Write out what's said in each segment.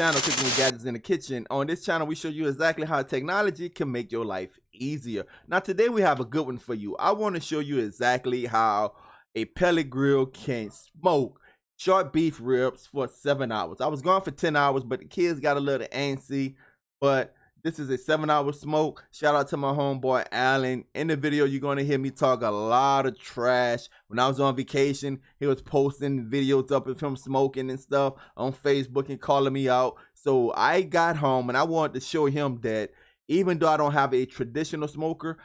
channel, Cooking with Gadgets in the Kitchen. On this channel, we show you exactly how technology can make your life easier. Now, today we have a good one for you. I want to show you exactly how a pellet grill can smoke short beef ribs for 7 hours. I was going for 10 hours, but the kids got a little antsy, but this is a 7-hour smoke. Shout out to my homeboy, Alan. In the video, you're going to hear me talk a lot of trash. When I was on vacation, he was posting videos up of him smoking and stuff on Facebook and calling me out. So I got home and I wanted to show him that even though I don't have a traditional smoker,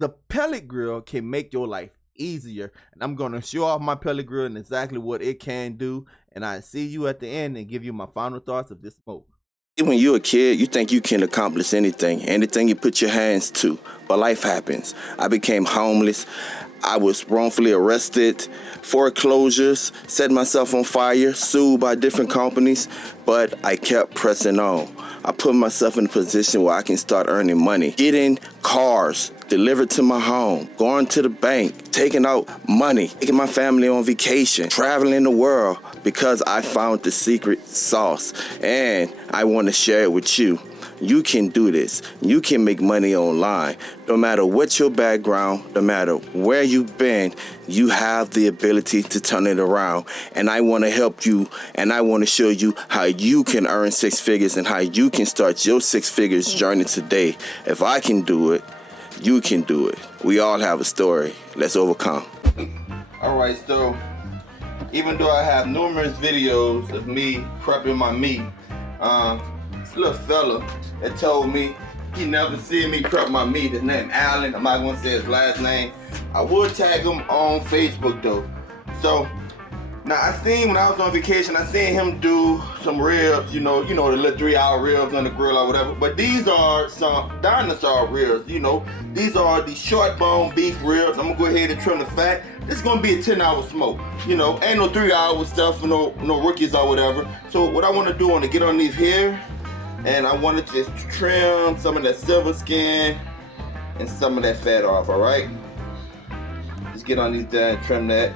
the pellet grill can make your life easier. And I'm going to show off my pellet grill and exactly what it can do. And I see you at the end and give you my final thoughts of this smoke. When you're a kid, you think you can accomplish anything you put your hands to, but life happens. I became homeless. I was wrongfully arrested, foreclosures, set myself on fire, sued by different companies, but I kept pressing on. I put myself in a position where I can start earning money, getting cars delivered to my home, going to the bank, taking out money, taking my family on vacation, traveling the world, because I found the secret sauce and I want to share it with you. You can do this. You can make money online. No matter what your background, no matter where you've been, you have the ability to turn it around. And I want to help you, and I want to show you how you can earn 6 figures and how you can start your 6 figures journey today. If I can do it, you can do it. We all have a story. Let's overcome. All right, so even though I have numerous videos of me prepping my meat, this little fella that told me he never seen me prep my meat. His name Alan. I'm not gonna say his last name. I would tag him on Facebook though. So now I seen when I was on vacation, I seen him do some ribs, you know the little 3-hour ribs on the grill or whatever. But these are some dinosaur ribs, These are the short bone beef ribs. I'm gonna go ahead and trim the fat. This is gonna be a 10-hour smoke. Ain't no 3-hour stuff for no rookies or whatever. So what I wanna do, I wanna get underneath here, and I wanna just trim some of that silver skin and some of that fat off, all right? Just get underneath there and trim that.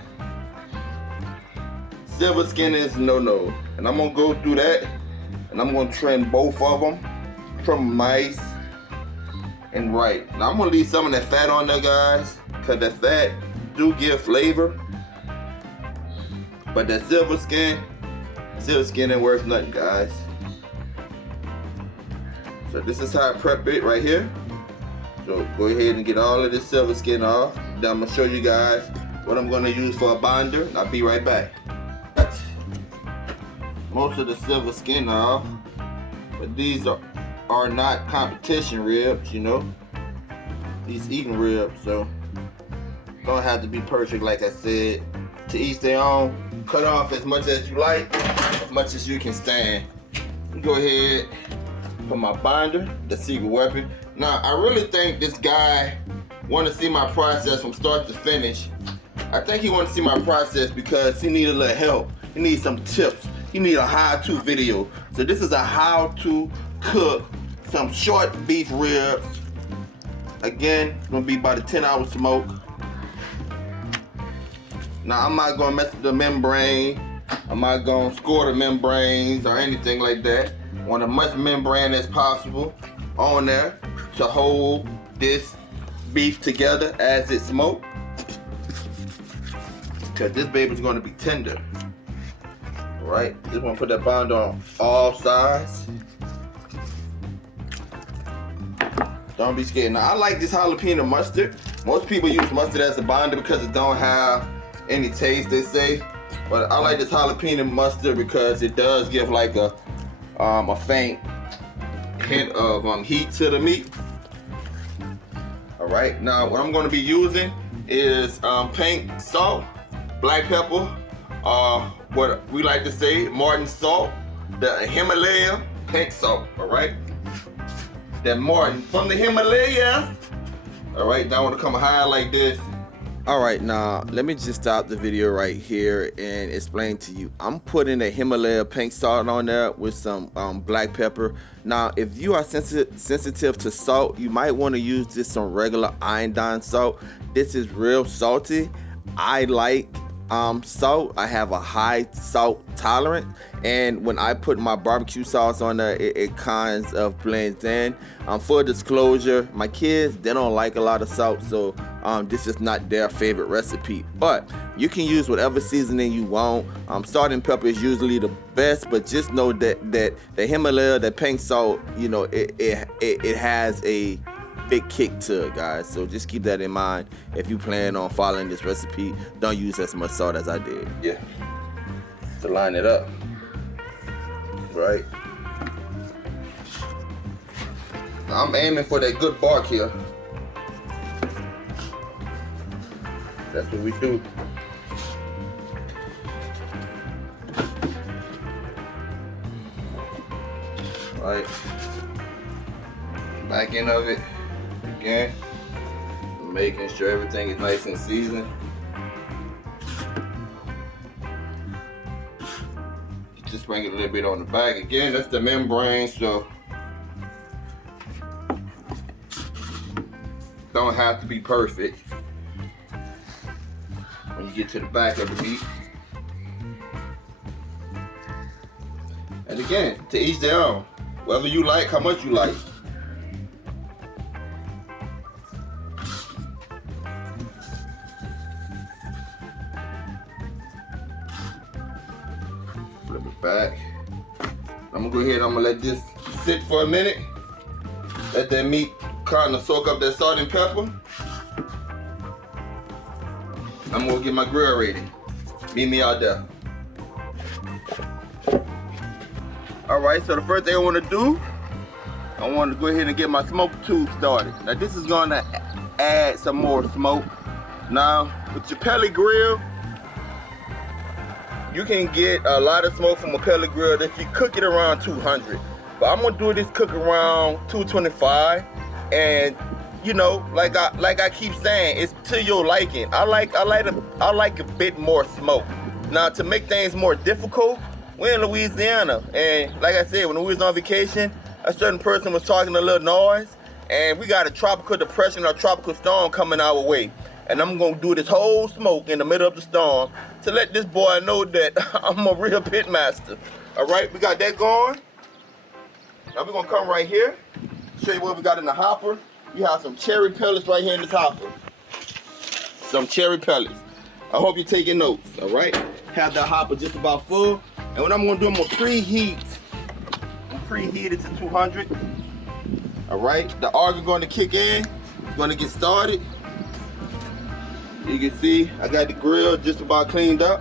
Silver skin is no. And I'm gonna go through that, and I'm gonna trim both of them. Trim them nice and right. Now I'm gonna leave some of that fat on there, guys, because that fat do give flavor. But that silver skin ain't worth nothing, guys. So this is how I prep it right here. So go ahead and get all of this silver skin off. Then I'm gonna show you guys what I'm gonna use for a binder, and I'll be right back. Most of the silver skin off, but these are not competition ribs, These eating ribs, so don't have to be perfect, like I said. To each their own. Cut off as much as you like, as much as you can stand. Go ahead, put my binder, the secret weapon. Now, I really think this guy want to see my process from start to finish. I think he want to see my process because he need a little help. He needs some tips. He need a how-to video. So this is a how to cook some short beef ribs. Again, it's gonna be about a 10-hour smoke. Now I'm not gonna mess with the membrane. I'm not gonna score the membranes or anything like that. I want as much membrane as possible on there to hold this beef together as it smokes. Cause this baby's gonna be tender. Right, just want to put that binder on all sides. Don't be scared. Now I like this jalapeno mustard. Most people use mustard as a binder because it don't have any taste, they say. But I like this jalapeno mustard because it does give like a faint hint of heat to the meat. All right, now what I'm going to be using is pink salt, black pepper, what we like to say, Martin salt, the Himalaya pink salt, all right? That Martin from the Himalayas. All right, now I want to come high like this. All right, now let me just stop the video right here and explain to you. I'm putting a Himalaya pink salt on there with some black pepper. Now, if you are sensitive to salt, you might want to use just some regular iodine salt. This is real salty. I like salt. I have a high salt tolerance, and when I put my barbecue sauce on there, it kinds of blends in. Full disclosure, my kids, they don't like a lot of salt, so this is not their favorite recipe. But you can use whatever seasoning you want. Salt and pepper is usually the best, but just know that the Himalaya, that pink salt, you know, it has a big kick to it, guys. So just keep that in mind if you plan on following this recipe. Don't use as much salt as I did. Yeah, to line it up, right? I'm aiming for that good bark here. That's what we do. Right, back end of it again, making sure everything is nice and seasoned. Just bring it a little bit on the back. Again, that's the membrane, so don't have to be perfect when you get to the back of the meat. And again, to each their own. Whether you like, how much you like. Flip it back. I'm gonna go ahead, I'm gonna let this sit for a minute. Let that meat kind of soak up that salt and pepper. I'm gonna get my grill ready. Meet me out there. Alright, so the first thing I want to do, I want to go ahead and get my smoke tube started. Now this is going to add some more smoke. Now with your pellet grill, you can get a lot of smoke from a pellet grill if you cook it around 200. But I'm gonna do this cook around 225, and you know, like I keep saying, it's to your liking. I like a bit more smoke. Now to make things more difficult, we're in Louisiana, and like I said, when we was on vacation, a certain person was talking a little noise, and we got a tropical depression or tropical storm coming our way. And I'm gonna do this whole smoke in the middle of the storm to let this boy know that I'm a real pit master. All right, we got that going. Now we're gonna come right here, show you what we got in the hopper. We have some cherry pellets right here in this hopper. Some cherry pellets. I hope you're taking notes, all right? Have that hopper just about full. And what I'm gonna do, I'm gonna preheat. I'm preheat it to 200. All right, the arc is gonna kick in. It's gonna get started. You can see I got the grill just about cleaned up.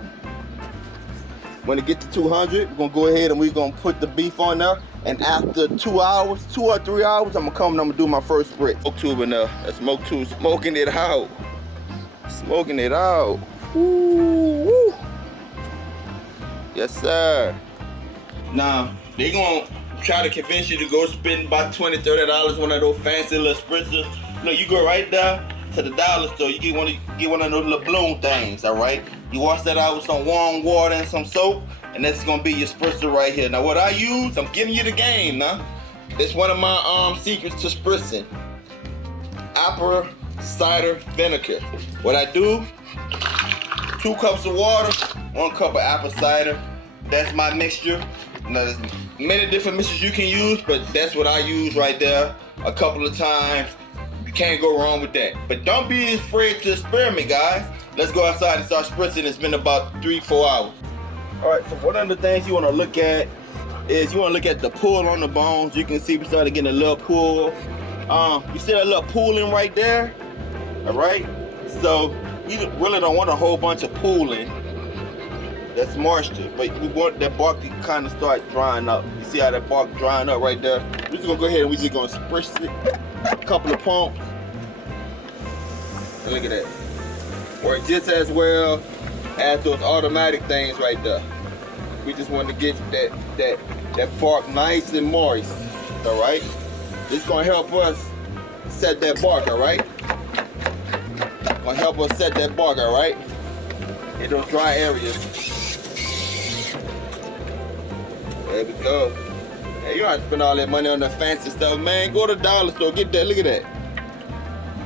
When it gets to 200, we're gonna go ahead and we're gonna put the beef on there. And after 2 hours, 2 or 3 hours, I'm gonna come and I'm gonna do my first spritz. Smoke tube in there, that smoke tube, smoking it out. Smoking it out. Woo, woo. Yes, sir. Now, they gonna try to convince you to go spend about $20, $30 one of those fancy little spritzers. Look, you go right there to the dollar store, you get one of those little balloon things, all right? You wash that out with some warm water and some soap, and that's gonna be your spritzer right here. Now, what I use, I'm giving you the game now. It's one of my secrets to spritzing. Apple cider vinegar. What I do, 2 cups of water, 1 cup of apple cider. That's my mixture. Now, there's many different mixtures you can use, but that's what I use right there a couple of times. You can't go wrong with that. But don't be afraid to experiment, guys. Let's go outside and start spritzing. It's been about 3-4 hours. All right, so one of the things you want to look at is you want to look at the pull on the bones. You can see we started getting a little pull. You see that little pooling right there? All right, so you really don't want a whole bunch of pooling. That's moisture, but we want that bark to kind of start drying up. You see how that bark drying up right there? We're just gonna go ahead and we're just gonna spritz it a couple of pumps. And look at that. Work just as well as those automatic things right there. We just want to get that bark nice and moist. All right. This is gonna help us set that bark. All right. Gonna help us set that bark. All right. In those dry areas. There we go. Hey, you don't have to spend all that money on the fancy stuff, man. Go to the dollar store, get that. Look at that.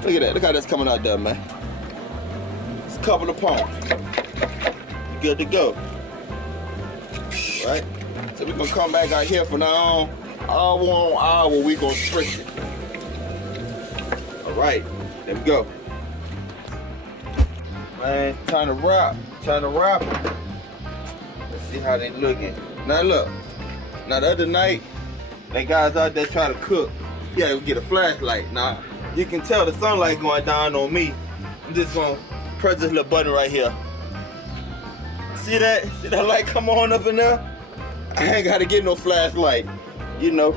Look at that. Look how that's coming out there, man. It's a couple of pumps. we good to go. Right? So we're gonna come back out here from now on. Hour on hour, we gonna spritz it. All right, there we go. Man, time to wrap. Time to wrap them. Let's see how they looking. Now look. Now the other night, they guys out there trying to cook. Yeah, we get a flashlight. Now you can tell the sunlight going down on me. I'm just gonna press this little button right here. See that? See that light come on up in there? I ain't gotta get no flashlight. You know.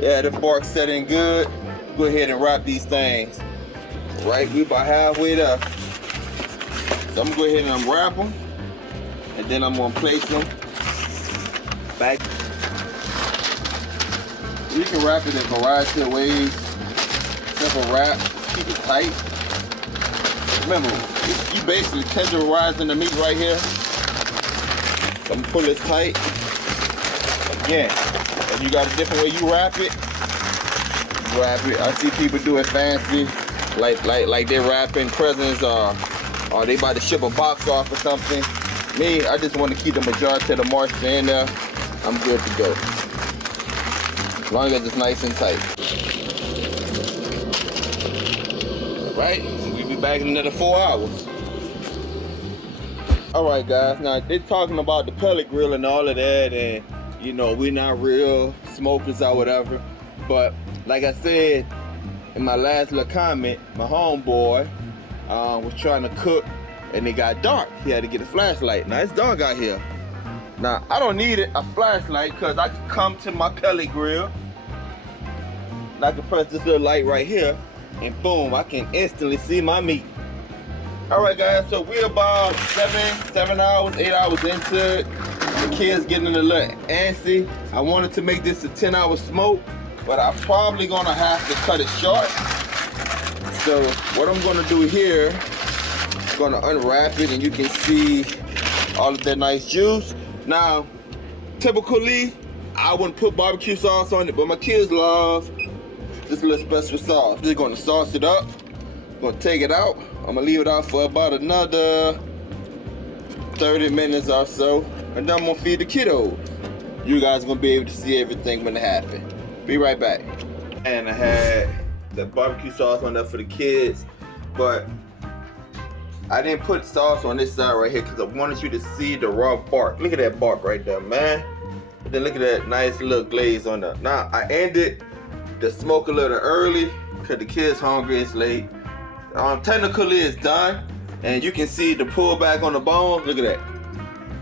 Yeah, the bark set in good. Go ahead and wrap these things. Right, we about halfway there. So I'm gonna go ahead and unwrap them. And then I'm gonna place them back. You can wrap it in a variety of ways. Simple wrap, keep it tight. Remember, you basically tenderizing the meat right here. So I'm gonna pull it tight. Again, if you got a different way you wrap it, I see people do it fancy, like they're wrapping presents or they about to ship a box off or something. Me, I just want to keep the majority of the moisture in there. I'm good to go. As long as it's nice and tight. All right, we'll be back in another 4 hours. All right, guys. Now they're talking about the pellet grill and all of that, and you know we're not real smokers or whatever. But like I said in my last little comment, my homeboy was trying to cook and it got dark. He had to get a flashlight. Now it's dark out here. Now I don't need a flashlight because I can come to my pellet grill and I can press this little light right here and boom, I can instantly see my meat. All right guys, so we're about 7 hours, 8 hours into it. The kids getting a little antsy. I wanted to make this a 10-hour smoke, but I'm probably gonna have to cut it short. So what I'm gonna do here, I'm gonna unwrap it and you can see all of that nice juice. Now, typically, I wouldn't put barbecue sauce on it, but my kids love this little special sauce. Just gonna sauce it up, gonna take it out. I'm gonna leave it out for about another 30 minutes or so, and then I'm gonna feed the kiddos. You guys are gonna be able to see everything when it happens. Be right back. And I had the barbecue sauce on there for the kids, but I didn't put sauce on this side right here because I wanted you to see the raw bark. Look at that bark right there, man. And then look at that nice little glaze on there. Now, I ended the smoke a little early because the kids hungry, it's late. Technically, it's done. And you can see the pullback on the bone. Look at that.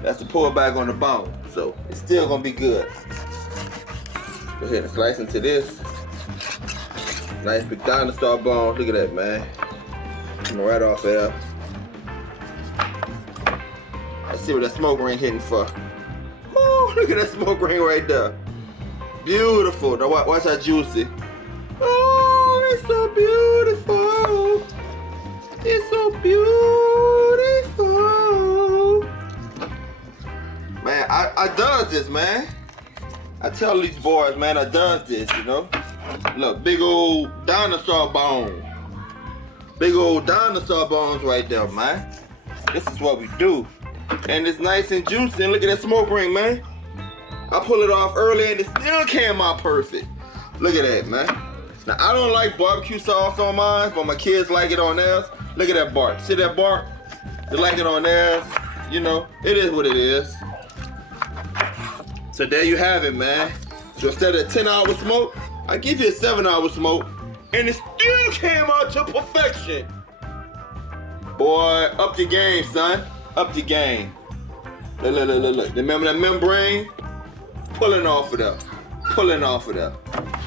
That's the pullback on the bone. So, it's still going to be good. Go ahead and slice into this. Nice big dinosaur bone. Look at that, man. Coming right off there. Let's see what that smoke ring hitting for. Woo, look at that smoke ring right there. Beautiful. Now watch how juicy. Oh, it's so beautiful. It's so beautiful. Man, I does this, man. I tell these boys, man, I does this, you know. Look, big old dinosaur bone. Big old dinosaur bones right there, man. This is what we do. And it's nice and juicy. And look at that smoke ring, man. I pull it off early and it still came out perfect. Look at that, man. Now, I don't like barbecue sauce on mine, but my kids like it on theirs. Look at that bark. See that bark? They like it on theirs. You know, it is what it is. So there you have it, man. So instead of a 10-hour smoke, I give you a 7-hour smoke, and it still came out to perfection. Boy, up the game, son. Up the game. Look. Remember that membrane? Pulling off of there. Pulling off of there.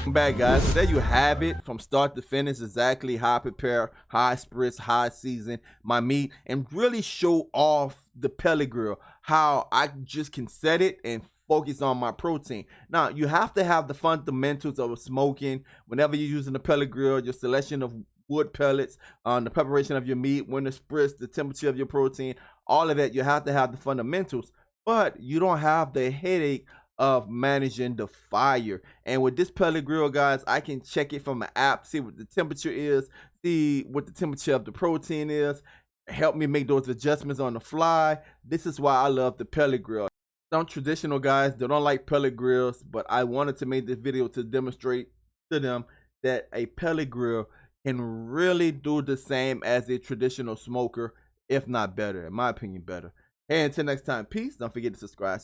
I'm back, guys. So there you have it, from start to finish, exactly how I prepare, how I spritz, how I season my meat, and really show off the pellet grill, how I just can set it and focus on my protein. Now, you have to have the fundamentals of smoking whenever you're using the pellet grill, your selection of wood pellets, the preparation of your meat, when to spritz, the temperature of your protein, all of that. You have to have the fundamentals, but you don't have the headache of managing the fire. And with this pellet grill, guys, I can check it from an app, see what the temperature is, see what the temperature of the protein is, help me make those adjustments on the fly. This is why I love the pellet grill. Some traditional guys, they don't like pellet grills, but I wanted to make this video to demonstrate to them that a pellet grill can really do the same as a traditional smoker, if not better. In my opinion, better. Hey, until next time, peace. Don't forget to subscribe.